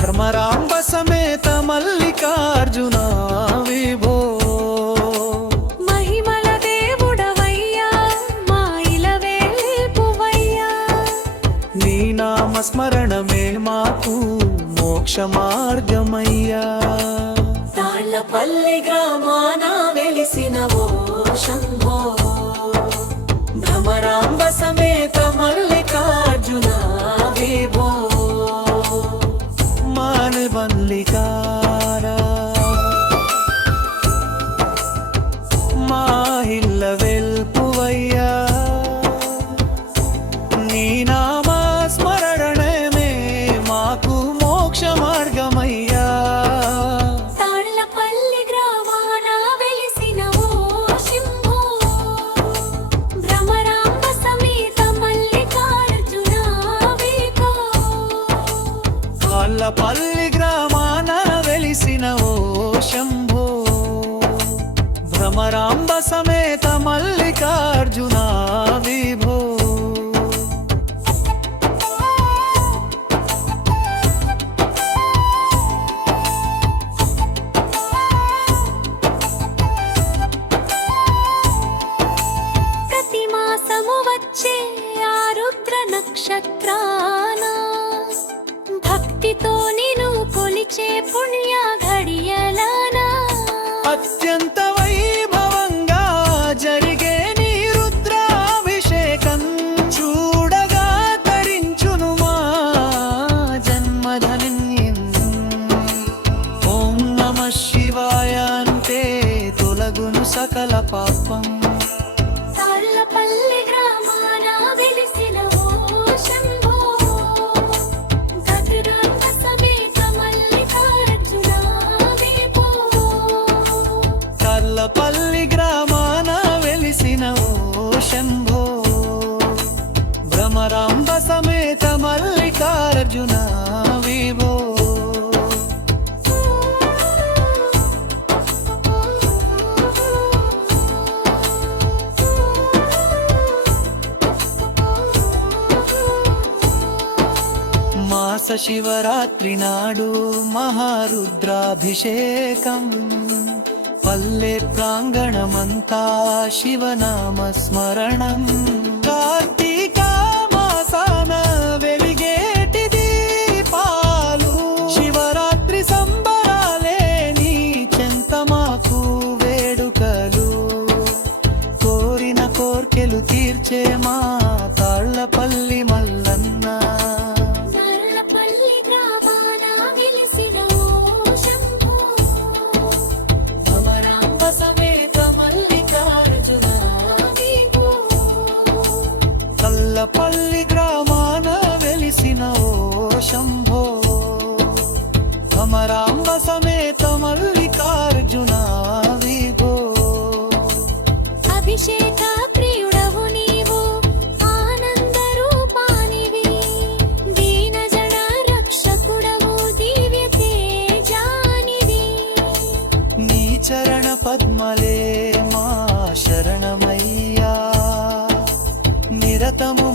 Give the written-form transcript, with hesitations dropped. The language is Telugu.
భ్రమరాంబ సమేత మల్లికార్జున విభో మహిమల దేవుడవయ్యా మా ఇలవేల్పువయ్యా నీ నామస్మరణమే మాకు మోక్ష మార్గమయ్యా తాళ్లపల్లి గ్రామాన వెలిసిన ఓ శంభో భ్రమరాంబ సమేత మల్లికార్జున విభో మానవల్లికారా మా ఇల్ల వెల్పువయ్యా నీ నామస్మరణమే మాకు మోక్ష మార్గమయ్యా తాళ్లపల్లి గ్రామాన వెలిసిన ఓ శంభో భ్రమరాంబ సమేత మల్లికార్జున విభో తాళ్లపల్లి గ్రామాన వెలిసిన ఓ శంభో భ్రమరాంబ సమేత మల్లికార్జున విభో ప్రతి మాసము వచ్చే ఆరుద్ర నక్షత్రాన భక్తితో నిను కొలిచే పుణ్య ఘడియలానా అత్యంత వైభవంగా జరిగే నీ రుద్రాభిషేకం చూడగా ధరించును మా జన్మధన్యం ఓం నమః శివాయ అంటే తొలగును సకల పాపం తాళ్లపల్లి గ్రామాన వెలిసిన ఓ శంభో భద్రాంబ సమేత మల్లికార్జున విభో తాళ్లపల్లి గ్రామాన వెలిసిన ఓ శంభో భ్రమరాంబ సమేత మల్లికార్జున విభో మాస శివరాత్రి నాడు మహారుద్రాభిషేకం పల్లె ప్రాంగణమంతా శివనామ స్మరణం కార్తీక మాసాన వెలిగేటి దీపాలు శివరాత్రి సంబరాలే నీ చెంత మాకు వేడుకలు కోరిన కోర్కెలు తీర్చే మా తాళ్లపల్లి మల్లన్న తాళ్లపల్లి గ్రామాన వెలిసిన ఓ శంభో భ్రమరాంబ సమేత మల్లికార్జున విభో తాళ్లపల్లి గ్రామాన వెలిసిన ఓ శంభో భ్రమరాంబ సమేత మల్లికార్జున విభో అభిషేక ప్రియుడవు నీవు ఆనంద రూపానివి దీనజన రక్షకుడవు దివ్య తేజానివి నీ చరణ పద్మలే మా శరణమయ్యా నిరతము